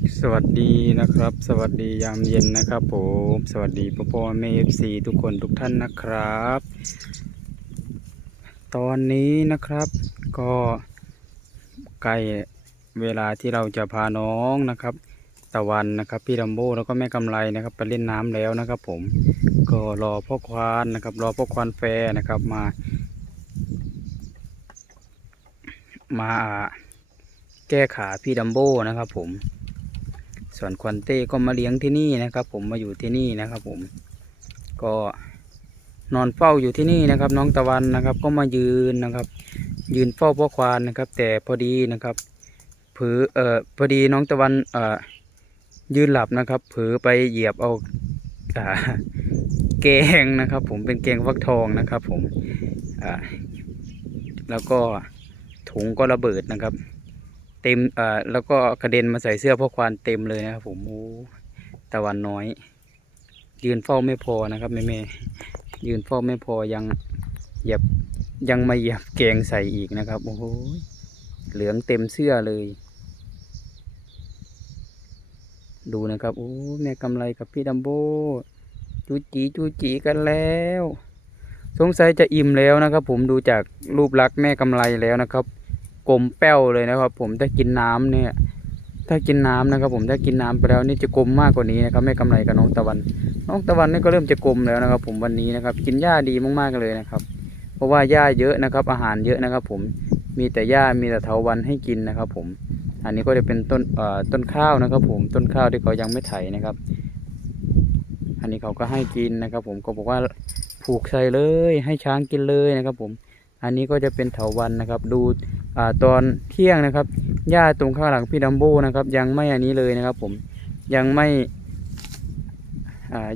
สวัสดีนะครับ สวัสดียามเย็นนะครับผม สวัสดีพ่อพ่อแม่เอฟซีทุกคนทุกท่านนะครับ ตอนนี้นะครับ ก็ใกล้เวลาที่เราจะพาน้องนะครับ ตะวันนะครับพี่ดัมโบแล้วก็แม่กำไรนะครับ ไปเล่นน้ำแล้วนะครับ ผมก็รอพ่อควานนะครับ รอพ่อควานแฟนะครับมา มาแก้ขาพี่ดัมโบนะครับผม ส่วนควันเต้ก็มาเลี้ยงที่นี่นะครับ ผมมาอยู่ที่นี่นะครับ ผม ก็นอนเฝ้าอยู่ที่นี่นะครับ น้องตะวันนะครับ ก็มายืนนะครับ ยืนเฝ้าพ่อควานนะครับ แต่พอดีนะครับเผือเอ่อพอดีน้องตะวันเอ่อยืนหลับนะครับเผือไปเหยียบเอาแกงนะครับ ผมเป็นแกงฟักทองนะครับ ผมแล้วก็ถุงก็ระเบิดนะครับ เต็มเอ่อแล้วก็กระเด็นมาใส่เสื้อพ่อควานเต็มเลยนะครับผมโอ้ตะวันน้อย ยืนเฝ้าไม่พอนะครับแม่แม่ๆยืนเฝ้าไม่พอยังเหยียบยังมาเหยียบแกงใส่อีกนะครับโอ้โหเหลืองเต็มเสื้อเลย ดูนะครับโอ้แม่กำไรกับพี่ดัมโบจูจีจูจีกันแล้ว สงสัยจะอิ่มแล้วนะครับ ผมดูจากรูปลักษณ์แม่กำไรแล้วนะครับ กลมแป้วเลยนะครับ ผมถ้ากินน้ำเนี่ย ถ้ากินน้ำนะครับ ผมถ้ากินน้ำไปแล้วนี่จะกลมมากกว่านี้นะครับแม่กำไรกับน้องตะวัน น้องตะวันนี่ก็เริ่มจะกลมแล้วนะครับ ผมวันนี้นะครับ กินหญ้าดีมากๆเลยนะครับ เพราะว่าหญ้าเยอะนะครับ อาหารเยอะนะครับ ผมมีแต่หญ้ามีแต่เถาวันให้กินนะครับ ผม อันนี้ก็จะเป็นต้นเอ่อต้นข้าวนะครับ ผมต้นข้าวที่เขายังไม่ไถนะครับ อันนี้เขาก็ให้กินนะครับ ผมก็บอกว่าผูกใส่เลย ให้ช้างกินเลยนะครับ ผม อันนี้ก็จะเป็นเถาวันนะครับ ดู ตอนเที่ยงนะครับหญ้าตรงข้างหลังพี่ดัมโบนะครับ ยังไม่อันนี้เลยนะครับ ผมยังไม่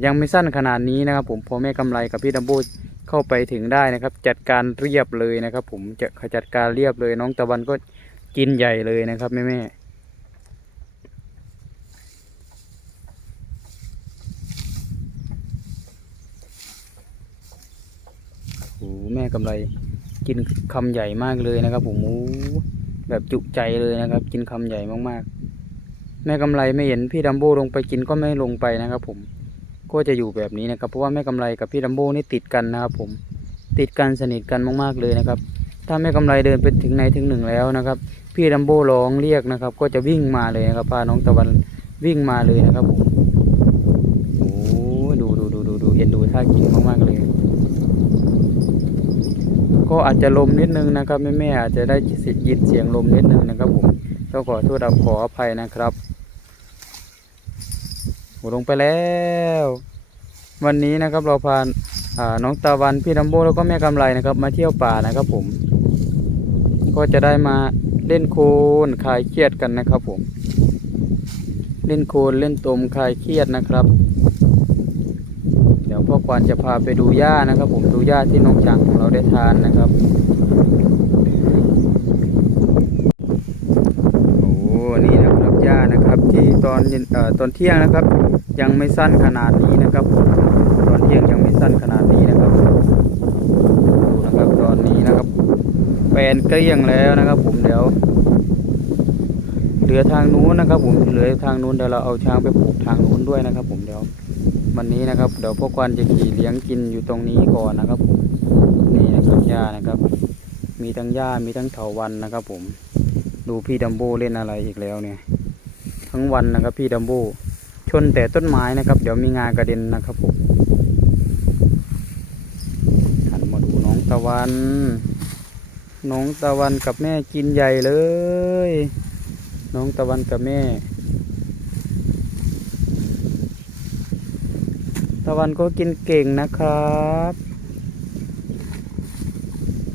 ยังไม่สั้นขนาดนี้นะครับ ผมพอแม่กำไรกับพี่ดัมโบเข้าไปถึงได้นะครับ จัดการเรียบเลยนะครับ ผมจะขจัดการเรียบเลย น้องตะวันก็กินใหญ่เลยนะครับแม่แม่โอ้แม่กำไร กินคำใหญ่มากเลยนะครับผมโอ้แบบจุใจเลยนะครับ กินคำใหญ่มากๆ แม่กำไรไม่เห็นพี่ดัมโบลงไปกินก็ไม่ลงไปนะครับ ผมก็จะอยู่แบบนี้นะครับ เพราะว่าแม่กำไรกับพี่ดัมโบนี่ติดกันนะครับ ผมติดกันสนิทกันมากๆเลยนะครับ ถ้าแม่กำไรเดินไปถึงไหนถึงหนึ่งแล้วนะครับ พี่ดัมโบร้องเรียกนะครับ ก็จะวิ่งมาเลยนะครับพาน้องตะวันวิ่งมาเลยนะครับผมโอ้ดูดูดูดูดูเอ็นดูท่ากินมากๆเลย ก็อาจจะลมนิดนึงนะครับแม่แม่ๆอาจจะได้ยินเสียงลมนิดนึงนะครับผมก็ขอโทษขออภัยนะครับหลงไปแล้ว วันนี้นะครับเราพาอ่าน้องตะวันพี่ดัมโบแล้วก็แม่กำไรนะครับ มาเที่ยวป่านะครับผม ก็จะได้มาเล่นโคลนคลายเครียดกันนะครับผม เล่นโคลนเล่นตมคลายเครียดนะครับ ควานจะพาไปดูหญ้านะครับ ผมดูหญ้าที่น้องช้างของเราได้ทานนะครับโอ้นี่นะครับหญ้านะครับ ที่ตอนเอ่อตอนเที่ยงนะครับ ยังไม่สั้นขนาดนี้นะครับผมตอนเที่ยงยังไม่สั้นขนาดนี้นะครับดูนะครับตอนนี้นะครับแปลนเกลี้ยงแล้วนะครับ ผมเดี๋ยวเหลือทางนู้นนะครับ ผมเหลือทางนู้นเดี๋ยวเราเอาช้างไปผูกทางนู้นด้วยนะครับ ผมเดี๋ยว วันนี้นะครับเดี๋ยวพวกควันจะขี่เลี้ยงกินอยู่ตรงนี้ก่อนนะครับผมนี่นะครับหญ้านะครับ มีทั้งหญ้ามีทั้งเถาวันนะครับ ผม ดูพี่ดัมโบเล่นอะไรอีกแล้วเนี่ย ทั้งวันนะครับ พี่ดัมโบชนแต่ต้นไม้นะครับ เดี๋ยวมีงากระเด็นนะครับผมหันมาดูน้องตะวันน้องตะวันกับแม่กินใหญ่เลย น้องตะวันกับแม่ ตะวันก็กินเก่งนะครับ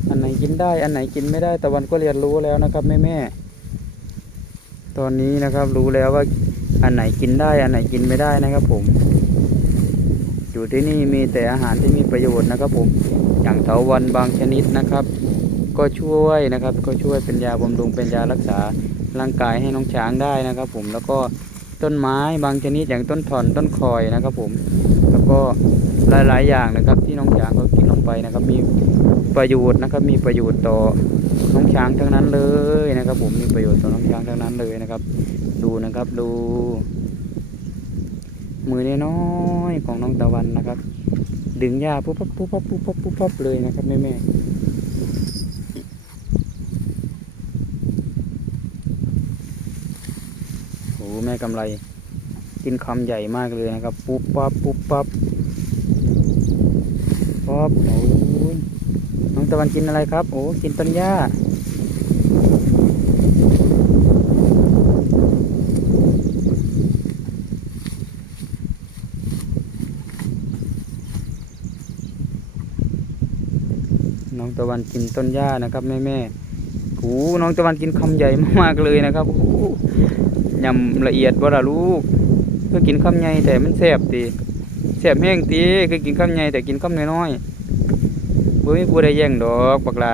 อันไหนกินได้ อันไหนกินไม่ได้ ตะวันก็เรียนรู้แล้วนะครับแม่แม่ตอนนี้นะครับรู้แล้วว่าอันไหนกินได้ อันไหนกินไม่ได้นะครับ ผม อยู่ที่นี่มีแต่อาหารที่มีประโยชน์นะครับ ผม อย่างเถาวันบางชนิดนะครับ ก็ช่วยนะครับ ก็ช่วยเป็นยาบำรุงเป็นยารักษาร่างกายให้น้องช้างได้นะครับ ผม แล้วก็ต้นไม้บางชนิดอย่างต้นถอนต้นคอยนะครับ ผม ก็หลายๆอย่างนะครับ ที่น้องช้างเขากินลงไปนะครับ มีประโยชน์นะครับ มีประโยชน์ต่อน้องช้างทั้งนั้นเลยนะครับ ผมมีประโยชน์ต่อน้องช้างทั้งนั้นเลยนะครับ ดูนะครับดู มือน้อยของน้องตะวันนะครับ ดึงหญ้าปุ๊บปั๊บปุ๊บปั๊บปุ๊บปั๊บปุ๊บปั๊บเลยนะครับแม่แม่โอ้แม่กำไร กินคำใหญ่มากเลยนะครับ ปุ๊บปั๊บปุ๊บปั๊บปั๊บโอ้ยน้องตะวันกินอะไรครับ โอ้กินต้นหญ้าน้องตะวันกินต้นหญ้านะครับแม่แม่โอ้น้องตะวันกินคำใหญ่มากๆเลยนะครับโอ้ยำละเอียดบ่ล่ะลูก เพื่อกินคำใหญ่แต่มันแสบตีแสบแห้งตีคือกินคำใหญ่แต่กินคำน้อยๆบ่มีผู้ใดแย่งดอกบักละ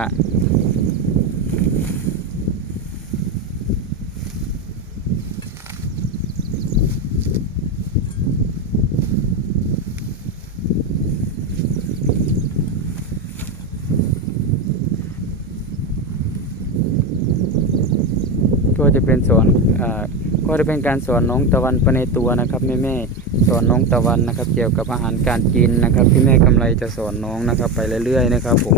ก็จะเป็นสอนอ่า ก็จะเป็นการสอนน้องตะวันไปในตัวนะครับแม่แม่สอนน้องตะวันนะครับ เกี่ยวกับอาหารการกินนะครับที่แม่กำไรจะสอนน้องนะครับ ไปเรื่อยๆนะครับ ผม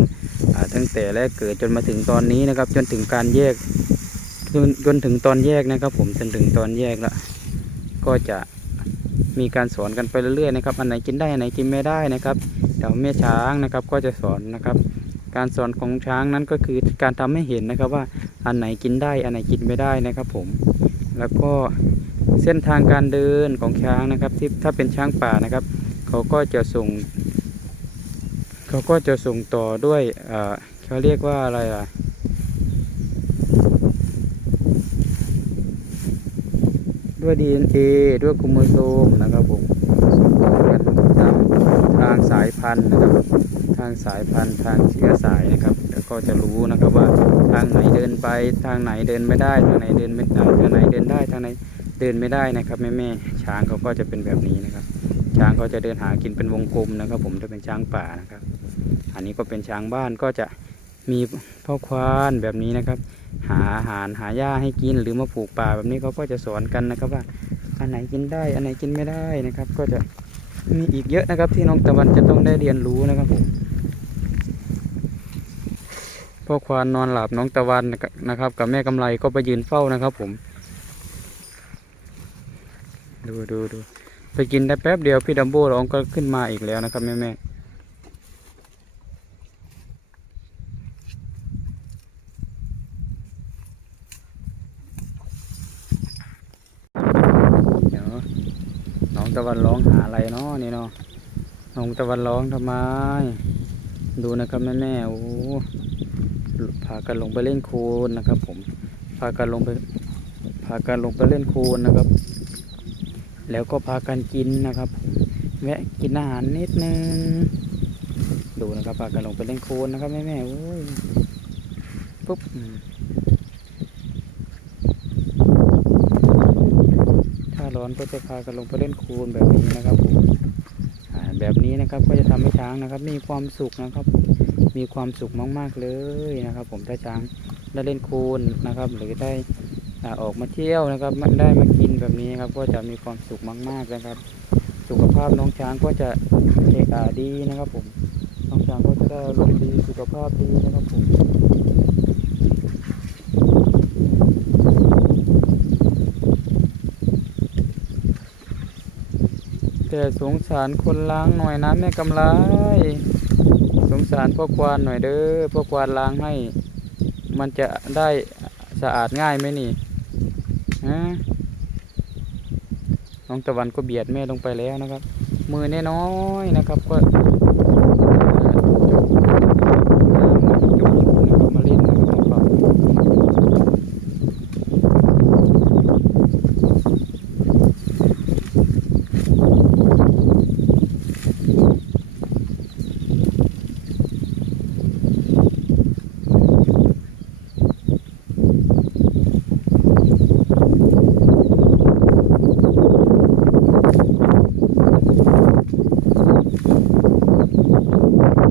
ตั้งแต่แรกเกิดจนมาถึงตอนนี้นะครับ จนถึงการแยกจนจนถึงตอนแยกนะครับ ผมจนถึงตอนแยกละก็จะมีการสอนกันไปเรื่อยๆนะครับ อันไหนกินได้อันไหนกินไม่ได้นะครับเดี๋ยวแม่ช้างนะครับ ก็จะสอนนะครับ การสอนของช้างนั้นก็คือการทำให้เห็นนะครับว่าอันไหนกินได้อันไหนกินไม่ได้นะครับ ผม แล้วก็เส้นทางการเดินของช้างนะครับ ที่ถ้าเป็นช้างป่านะครับ เขาก็จะส่ง เขาก็จะส่งต่อด้วยเขาเรียกว่าอะไรอะด้วย DNA ด้วยโครโมโซมนะครับผมส่งต่อกันตามทางสายพันธุ์นะครับ ทางสายพันธุ์ทางเชื้อสายนะครับ ก็จะรู้นะครับว่าทางไหนเดินไปทางไหนเดินไม่ได้ ทางไหนเดินไม่ได้ทางไหนเดินได้ทางไหนเดินไม่ได้นะครับแม่แม่ช้างเขาก็จะเป็นแบบนี้นะครับ ช้างเขาจะเดินหากินเป็นวงกลมนะครับ ผมถ้าเป็นช้างป่านะครับ อันนี้ก็เป็นช้างบ้านก็จะมีพ่อควานแบบนี้นะครับ หาอาหารหาหญ้าให้กินหรือมาปลูกป่าแบบนี้เขาก็จะสอนกันนะครับว่าอันไหนกินได้ อันไหนกินไม่ได้นะครับ ก็จะมีอีกเยอะนะครับที่น้องตะวันจะต้องได้เรียนรู้นะครับผม พ่อควานนอนหลับน้องตะวันนะครับ กับแม่กำไรก็ไปยืนเฝ้านะครับ ผม ดูดูดูไปกินได้แป๊บเดียวพี่ดัมโบ้ร้องก็ขึ้นมาอีกแล้วนะครับแม่แม่เดี๋ยวน้องตะวันร้องหาอะไรเนาะนี่เนาะน้องตะวันร้องทำไม ดูนะครับแม่แม่โอ้ พากันลงไปเล่นโคลนนะครับ ผมพากันลงไปพากันลงไปเล่นโคลนนะครับ แล้วก็พากันกินนะครับแวะกินอาหารนิดนึงดูนะครับพากันลงไปเล่นโคลนนะครับแม่แม่โอ้ยปุ๊บถ้าร้อนก็จะพากันลงไปเล่นโคลนแบบนี้นะครับผม แบบนี้นะครับ ก็จะทำให้ช้างนะครับ มีความสุขนะครับ มีความสุขมากๆเลยนะครับ ผมถ้าช้างได้เล่นโคลนนะครับ หรือได้ออกมาเที่ยวนะครับมาได้มากินแบบนี้ครับ ก็จะมีความสุขมากๆนะครับ สุขภาพน้องช้างก็จะเอกาดีนะครับ ผมน้องช้างก็จะได้อารมณ์ดีสุขภาพดีนะครับผม แต่สงสารคนล้างหน่อยนะแม่กำไร สงสารพ่อควานหน่อยเด้อพ่อควานล้างให้ มันจะได้สะอาดง่ายไหมนี่ฮะน้องตะวันก็เบียดแม่ลงไปแล้วนะครับ มือแน่น้อยนะครับก็มาเล่นนะครับ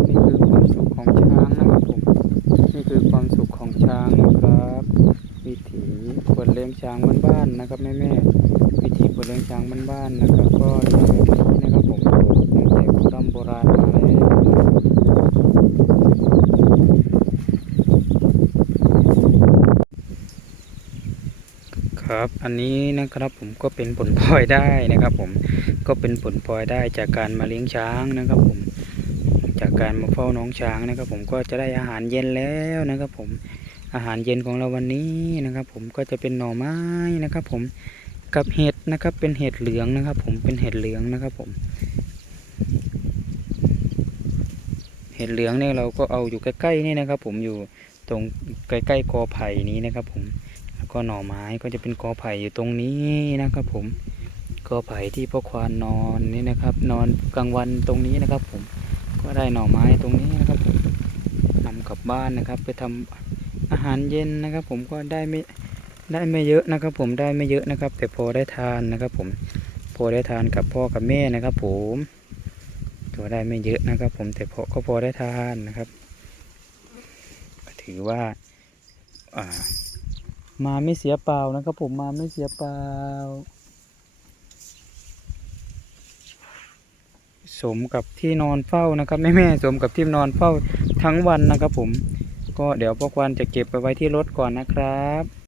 นี่คือความสุขของช้างนะครับผม นี่คือความสุขของช้างนะครับ วิถีคนเลี้ยง ช้างบ้านๆนะครับแม่ๆวิธีปลูกเลี้ยงช้างบ้ ครับก็ทำแบบนี้นะครับผมตั้งแต่โบราณโบราณมาแล้วครับอันนี้นะครับผมก็เป็นผลพลอยได้นะครับ ผมก็เป็นผลพลอยได้จากการมาเลี้ยงช้างนะครับ ผมจากการมาเฝ้าน้องช้างนะครับ ผมก็จะได้อาหารเย็นแล้วนะครับ ผมอาหารเย็นของเราวันนี้นะครับ ผมก็จะเป็นหน่อไม้นะครับ ผม กับเห็ดนะครับ เป็นเห็ดเหลืองนะครับ ผมเป็นเห็ดเหลืองนะครับ ผม เห็ดเหลืองเนี่ยเราก็เอาอยู่ใกล้ๆนี่นะครับ ผมอยู่ตรงใกล้ๆกอไผ่นี้นะครับ ผมแล้วก็หน่อไม้ก็จะเป็นกอไผ่อยู่ตรงนี้นะครับ ผมกอไผ่ที่พ่อควานนอนนี่นะครับ นอนกลางวันตรงนี้นะครับ ผมก็ได้หน่อไม้ตรงนี้นะครับผมนำกลับบ้านนะครับ ไปทำอาหารเย็นนะครับ ผมก็ได้ไม่ ได้ไม่เยอะนะครับ ผมได้ไม่เยอะนะครับ แต่พอได้ทานนะครับ ผมพอได้ทานกับพ่อกับแม่นะครับ ผมก็ได้ไม่เยอะนะครับ ผมแต่พอก็พอได้ทานนะครับถือว่าอ่ามาไม่เสียเปล่านะครับ ผมมาไม่เสียเปล่า สมกับที่นอนเฝ้านะครับแม่แม่สมกับที่นอนเฝ้าทั้งวันนะครับ ผม ก็เดี๋ยวพ่อควานจะเก็บไปไว้ที่รถก่อนนะครับ